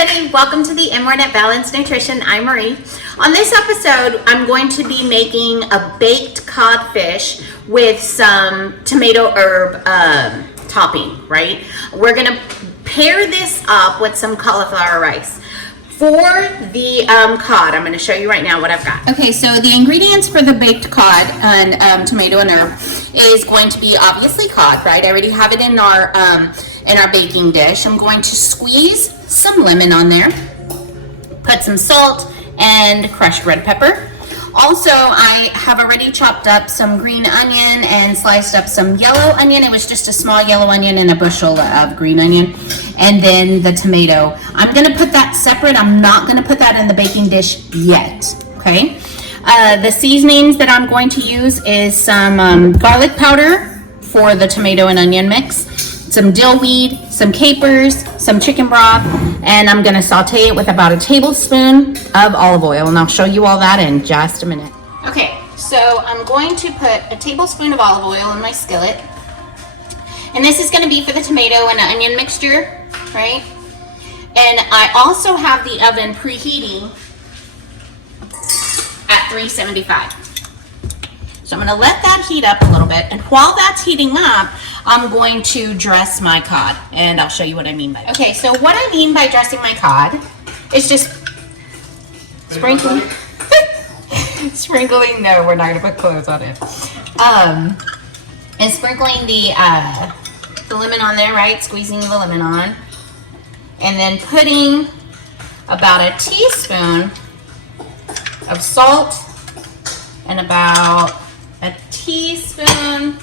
everybody, welcome to the Inward at Balanced Nutrition. I'm Marie. On this episode, I'm going to be making a baked codfish with some tomato herb topping, right? We're gonna pair this up with some cauliflower rice. For the cod, I'm gonna show you right now what I've got. Okay, so the ingredients for the baked cod and tomato and herb is going to be obviously cod, right? I already have it in our baking dish. I'm going to squeeze some lemon on there, put some salt and crushed red pepper. Also, I have already chopped up some green onion and sliced up some yellow onion. It was just a small yellow onion and a bushel of green onion. And then the tomato. I'm gonna put that separate. I'm not gonna put that in the baking dish yet, okay? The seasonings that I'm going to use is some garlic powder for the tomato and onion mix, some dill weed, some capers, some chicken broth, and I'm gonna saute it with about a tablespoon of olive oil, and I'll show you all that in just a minute. Okay, so I'm going to put a tablespoon of olive oil in my skillet, and this is gonna be for the tomato and onion mixture, right? And I also have the oven preheating at 375. So I'm gonna let that heat up a little bit, and while that's heating up, I'm going to dress my cod, and I'll show you what I mean by that. Okay, so what I mean by dressing my cod is just sprinkling, no, we're not gonna put clothes on it. And sprinkling the lemon on there, right? Squeezing the lemon on, and then putting about a teaspoon of salt and about a teaspoon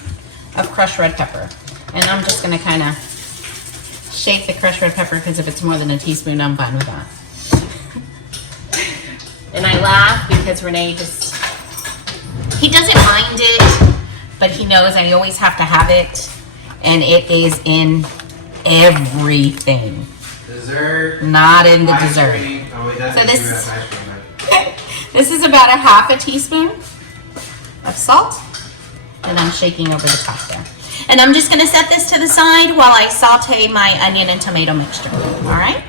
of crushed red pepper. And I'm just gonna kind of shake the crushed red pepper, because if it's more than a teaspoon, I'm fine with that. And I laugh because Renee he doesn't mind it, but he knows I always have to have it, and it is in everything. Dessert. Not in the dessert. So this is about a half a teaspoon of salt, and I'm shaking over the top there. And I'm just gonna set this to the side while I saute my onion and tomato mixture, all right?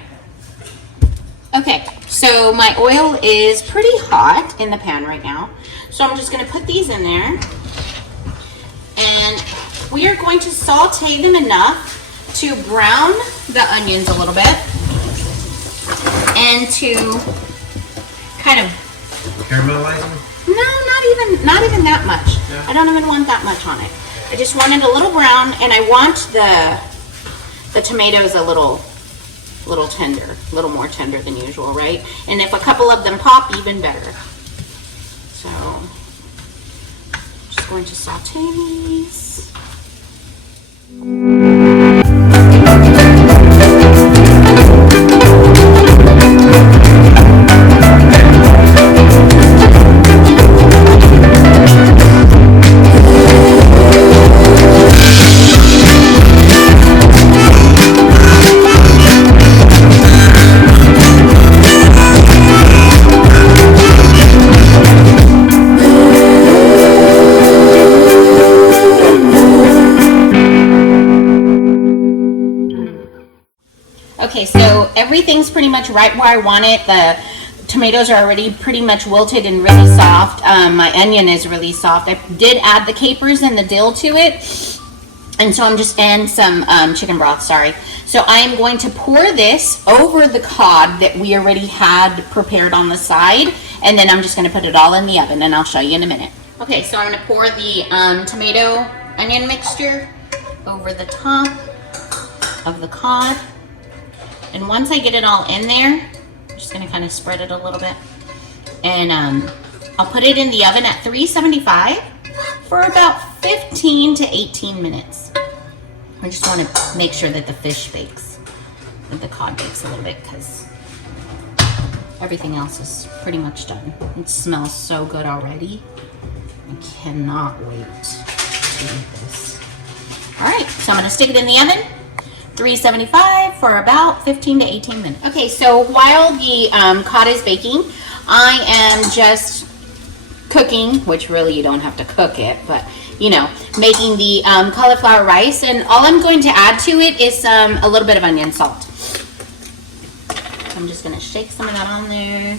Okay, so my oil is pretty hot in the pan right now. So I'm just gonna put these in there, and we are going to saute them enough to brown the onions a little bit, and to kind of caramelize them? No, not even that much. Yeah. I don't even want that much on it. I just want it a little brown, and I want the tomatoes a little tender, a little more tender than usual, right? And if a couple of them pop, even better. So, just going to saute these. Okay, so everything's pretty much right where I want it. The tomatoes are already pretty much wilted and really soft. My onion is really soft. I did add the capers and the dill to it, and so and some chicken broth, sorry. So I am going to pour this over the cod that we already had prepared on the side, and then I'm just gonna put it all in the oven, and I'll show you in a minute. Okay, so I'm gonna pour the tomato onion mixture over the top of the cod. And once I get it all in there, I'm just gonna kind of spread it a little bit. And I'll put it in the oven at 375 for about 15 to 18 minutes. I just wanna make sure that the fish bakes, that the cod bakes a little bit, because everything else is pretty much done. It smells so good already. I cannot wait to eat this. All right, so I'm gonna stick it in the oven. 375 for about 15 to 18 minutes. Okay, so while the cod is baking, I am just cooking, which really you don't have to cook it, but you know, making the cauliflower rice, and all I'm going to add to it is a little bit of onion salt. I'm just gonna shake some of that on there.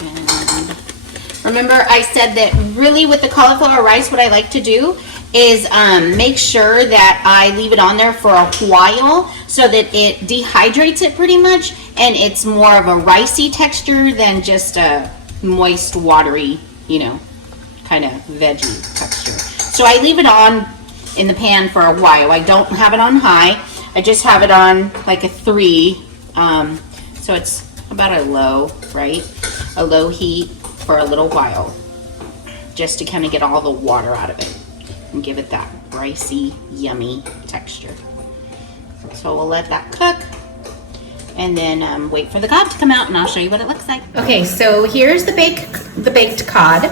And remember, I said that really with the cauliflower rice, what I like to do is make sure that I leave it on there for a while so that it dehydrates it pretty much, and it's more of a ricey texture than just a moist, watery, you know, kind of veggie texture. So I leave it on in the pan for a while. I don't have it on high. I just have it on like a 3. So it's about a low, right? A low heat for a little while, just to kind of get all the water out of it and give it that ricey, yummy texture. So we'll let that cook and then wait for the cod to come out, and I'll show you what it looks like. Okay, so here's the baked cod.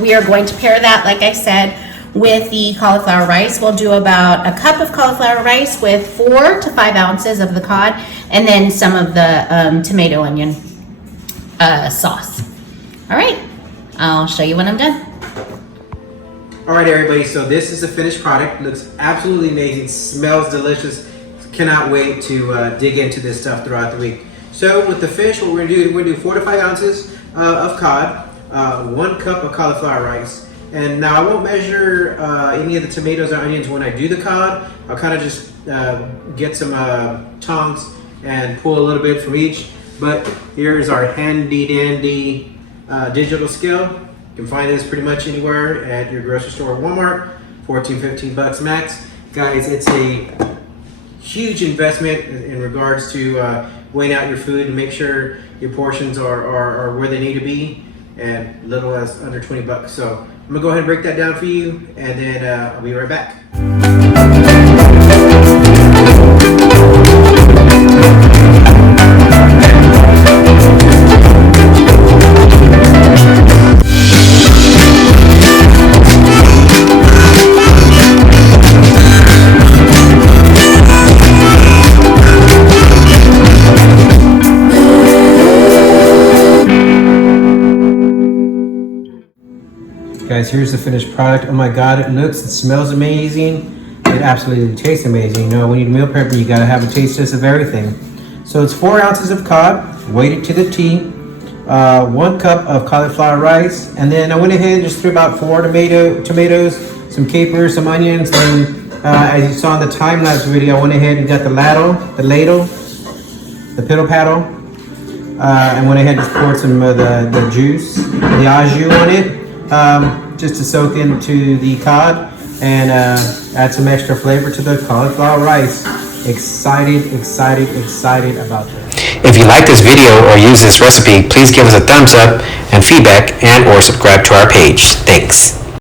We are going to pair that, like I said, with the cauliflower rice. We'll do about a cup of cauliflower rice with 4 to 5 ounces of the cod, and then some of the tomato onion sauce. All right, I'll show you when I'm done. All right, everybody, so this is the finished product. Looks absolutely amazing, smells delicious. Cannot wait to dig into this stuff throughout the week. So with the fish, what we're gonna do 4 to 5 ounces of cod, 1 cup of cauliflower rice. And now I won't measure any of the tomatoes or onions when I do the cod. I'll kind of just get some tongs and pull a little bit from each. But here's our handy dandy digital scale. You can find this pretty much anywhere at your grocery store or Walmart, 14, 15 bucks max. Guys, it's a huge investment in regards to weighing out your food and make sure your portions are where they need to be, and little as under 20 bucks. So I'm gonna go ahead and break that down for you, and then I'll be right back. Guys, here's the finished product. Oh my God, it looks and smells amazing. It absolutely tastes amazing. You know, when you meal prep, you gotta have a taste test of everything. So it's 4 ounces of cod, weighted to the T, 1 cup of cauliflower rice, and then I went ahead and just threw about 4 tomatoes, some capers, some onions, and as you saw in the time-lapse video, I went ahead and got the ladle, the piddle paddle, and went ahead and just poured some of the juice, the au jus on it. Just to soak into the cod and add some extra flavor to the cauliflower rice. Excited about that. If you like this video or use this recipe, please give us a thumbs up and feedback, and or subscribe to our page. Thanks.